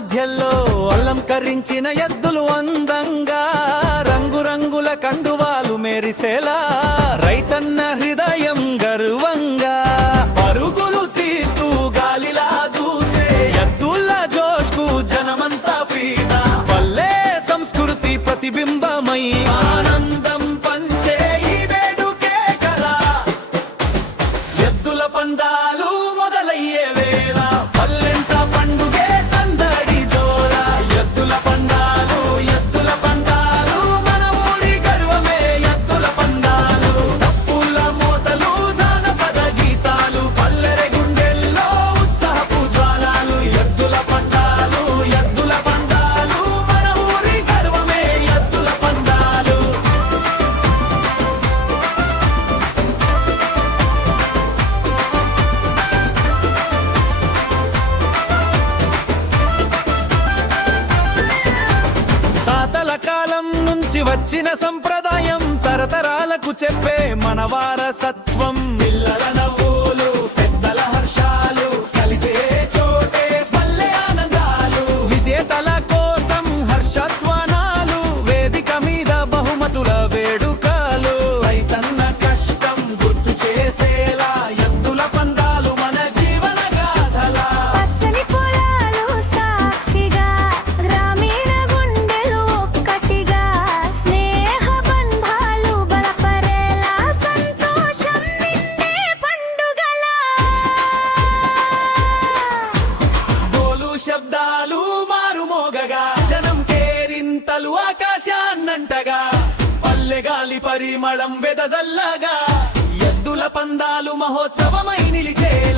మధ్యలో అలంకరించిన ఎద్దులు అందంగా రంగురంగుల కండువాలు మెరిసేలా రైతన్న హృదయం గర్వంగా పరుగులు తీస్తూ గాలిలా దూసే ఎద్దుల జోష్కు జనమంతా ఫీదా పల్లె సంస్కృతి ప్రతిబింబమై ఆనందం పంచే ఈ వేడుకే కదా ఎద్దుల పందాలు మొదలయ్యే వేళ పల్లెంత పండుగే సందడి జోల ఎద్దుల పందాలు మన ఊరి గర్వమే ఎద్దుల పందాలు తప్పుల మోతలు జానపద గీతాలు పల్లెరె గుండెల్లో ఉత్సాహపు జ్వాలాలు ఎద్దుల పందాలు మన ఊరి గర్వమే ఎద్దుల పందాలు తాతల కాలం నుంచి వచ్చిన సంప్రదాయం తరతరాలకు చెప్పే మన వారసత్వం పిల్లల నవ్వులు పెద్దల హర్షాలు కలిసే చోటే పల్లె ఆనందాలు విజేతల కోసం హర్షధ్వానాలు వేదిక మీద బహుమతుల వేడుకలు రైతన్న కష్టం గుర్తు చేసేలా ఎద్దుల పందాలు మన జీవన గాథలా పచ్చని పొలాలు సాక్షిగా గ్రామీణ గుండెలు ఒక్కటిగా స్నేహ బంధాలు బలపరేలా సంతోషం నిండే పండుగలా బోలు శబ్దాలు మారుమోగగా జనం కేరింతలు ఆకాశాన్నంటగా పల్లె గాలి పరిమళం వెదజల్లగా ఎద్దుల పందాలు మహోత్సవమై నిలిచేలా